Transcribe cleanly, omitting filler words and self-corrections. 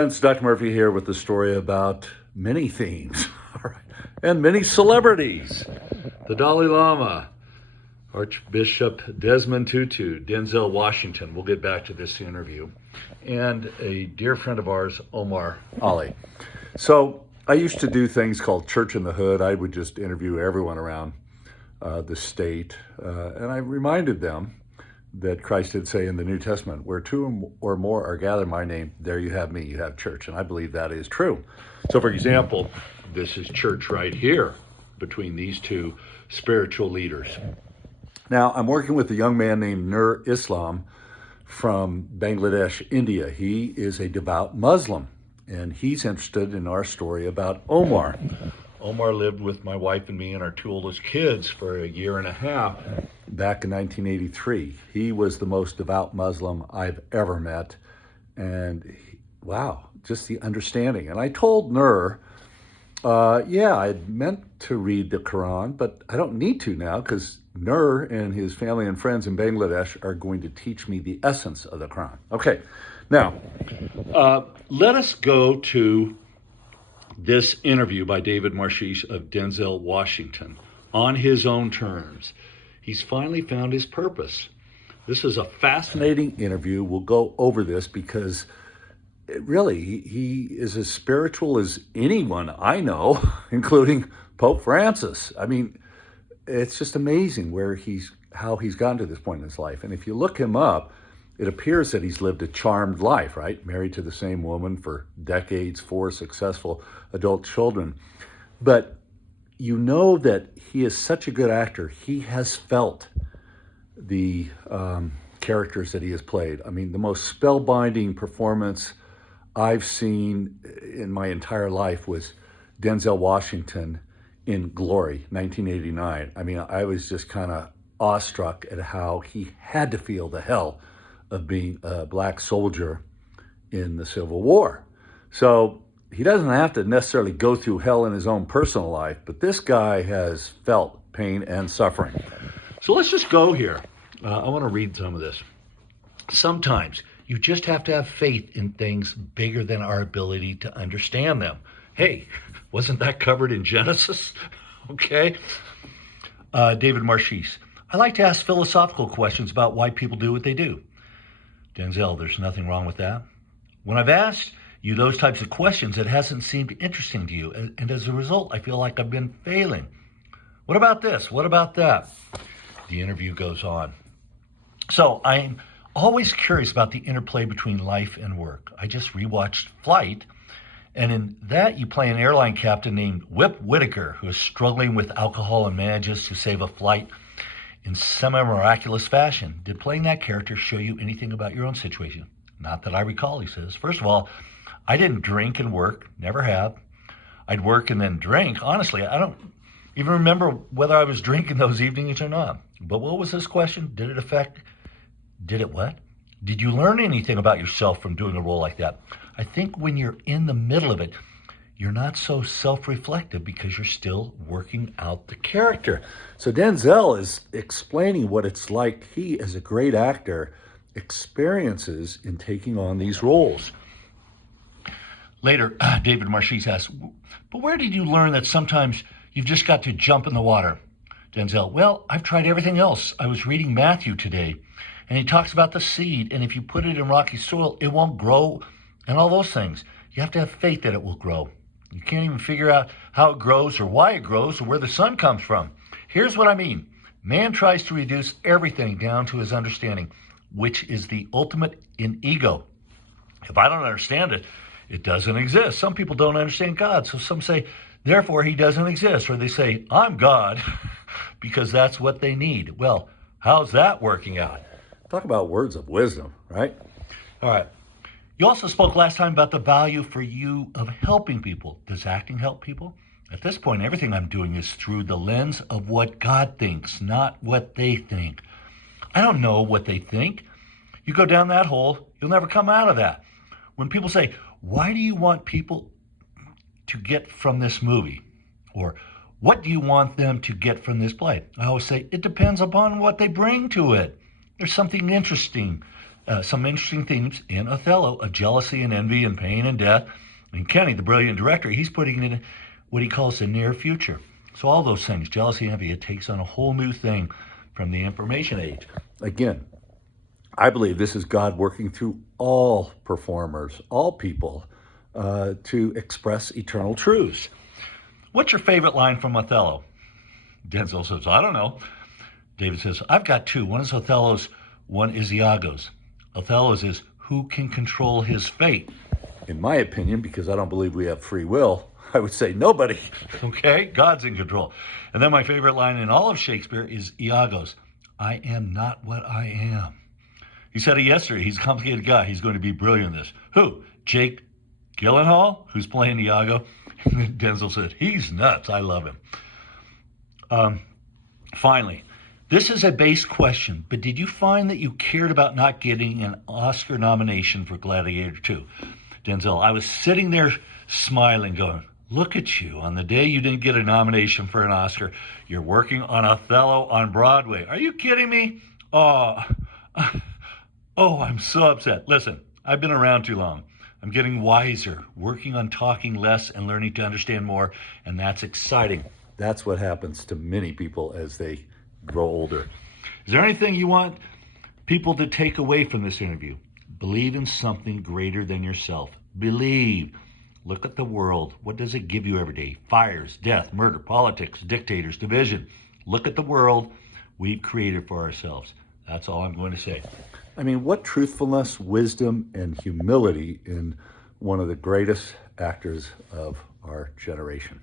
It's Dr. Murphy here with the story about many themes all right, and many celebrities. The Dalai Lama, Archbishop Desmond Tutu, Denzel Washington. We'll get back to this interview. And a dear friend of ours, Omar Ali. So I used to do things called Church in the Hood. I would just interview everyone around the state. And I reminded them that Christ did say in the New Testament, where two or more are gathered in my name, there you have me, you have church. And I believe that is true. So for example, this is church right here between these two spiritual leaders. Now, I'm working with a young man named Nur Islam from Bangladesh, India. He is a devout Muslim, and he's interested in our story about Omar. Omar lived with my wife and me and our two oldest kids for a year and a half back in 1983. He was the most devout Muslim I've ever met. And wow, just the understanding. And I told Nur, I'd meant to read the Quran, but I don't need to now because Nur and his family and friends in Bangladesh are going to teach me the essence of the Quran. Okay, now, let us go to this interview by David Marshish of Denzel Washington on his own terms. He's finally found his purpose. This is a fascinating interview. We'll go over this because he is as spiritual as anyone I know, including Pope Francis. I mean, it's just amazing how he's gotten to this point in his life. And if you look him up, it appears that he's lived a charmed life, right? Married to the same woman for decades, 4 successful adult children. But you know that he is such a good actor. He has felt the characters that he has played. I mean, the most spellbinding performance I've seen in my entire life was Denzel Washington in Glory, 1989. I mean, I was just kind of awestruck at how he had to feel the hell of being a black soldier in the Civil War. So he doesn't have to necessarily go through hell in his own personal life, but this guy has felt pain and suffering. So let's just go here. I want to read some of this. Sometimes you just have to have faith in things bigger than our ability to understand them. Hey, wasn't that covered in Genesis? Okay. David Marshish. I like to ask philosophical questions about why people do what they do. Denzel, there's nothing wrong with that. When I've asked you those types of questions, it hasn't seemed interesting to you. And as a result, I feel like I've been failing. What about this? What about that? The interview goes on. So I'm always curious about the interplay between life and work. I just rewatched Flight, and in that you play an airline captain named Whip Whitaker, who is struggling with alcohol and manages to save a flight in semi-miraculous fashion. Did playing that character show you anything about your own situation? Not that I recall, he says. First of all, I didn't drink and work, never have. I'd work and then drink. Honestly, I don't even remember whether I was drinking those evenings or not. But what was this question? Did it what? Did you learn anything about yourself from doing a role like that? I think when you're in the middle of it, you're not so self-reflective because you're still working out the character. So Denzel is explaining what it's like he, as a great actor, experiences in taking on these roles. Later, David Marshish asks, but where did you learn that sometimes you've just got to jump in the water? Denzel, well, I've tried everything else. I was reading Matthew today, and he talks about the seed, and if you put it in rocky soil, it won't grow, and all those things. You have to have faith that it will grow. You can't even figure out how it grows or why it grows or where the sun comes from. Here's what I mean. Man tries to reduce everything down to his understanding, which is the ultimate in ego. If I don't understand it, it doesn't exist. Some people don't understand God, so some say, therefore he doesn't exist. Or they say, I'm God, because that's what they need. Well, how's that working out? Talk about words of wisdom, right? All right. You also spoke last time about the value for you of helping people. Does acting help people? At this point, everything I'm doing is through the lens of what God thinks, not what they think. I don't know what they think. You go down that hole, you'll never come out of that. When people say, why do you want people to get from this movie? Or what do you want them to get from this play? I always say, it depends upon what they bring to it. There's something interesting some interesting themes in Othello of jealousy and envy and pain and death. And Kenny, the brilliant director, he's putting it in what he calls the near future. So all those things, jealousy, envy, it takes on a whole new thing from the information age. Again, I believe this is God working through all performers, all people, to express eternal truths. What's your favorite line from Othello? Denzel says, I don't know. David says, I've got two. One is Othello's, one is Iago's. Othello's is, who can control his fate? In my opinion, because I don't believe we have free will, I would say nobody. Okay, God's in control. And then my favorite line in all of Shakespeare is Iago's, I am not what I am. He said it yesterday. He's a complicated guy. He's going to be brilliant in this. Who? Jake Gyllenhaal, who's playing Iago. And then Denzel said, he's nuts. I love him. Finally, this is a base question, but did you find that you cared about not getting an Oscar nomination for Gladiator 2? Denzel, I was sitting there smiling, going, look at you. On the day you didn't get a nomination for an Oscar, you're working on Othello on Broadway. Are you kidding me? Oh, I'm so upset. Listen, I've been around too long. I'm getting wiser, working on talking less and learning to understand more, and that's exciting. That's what happens to many people as they grow older. Is there anything you want people to take away from this interview? Believe in something greater than yourself. Believe. Look at the world. What does it give you every day? Fires, death, murder, politics, dictators, division. Look at the world we've created for ourselves. That's all I'm going to say. I mean, what truthfulness, wisdom, and humility in one of the greatest actors of our generation.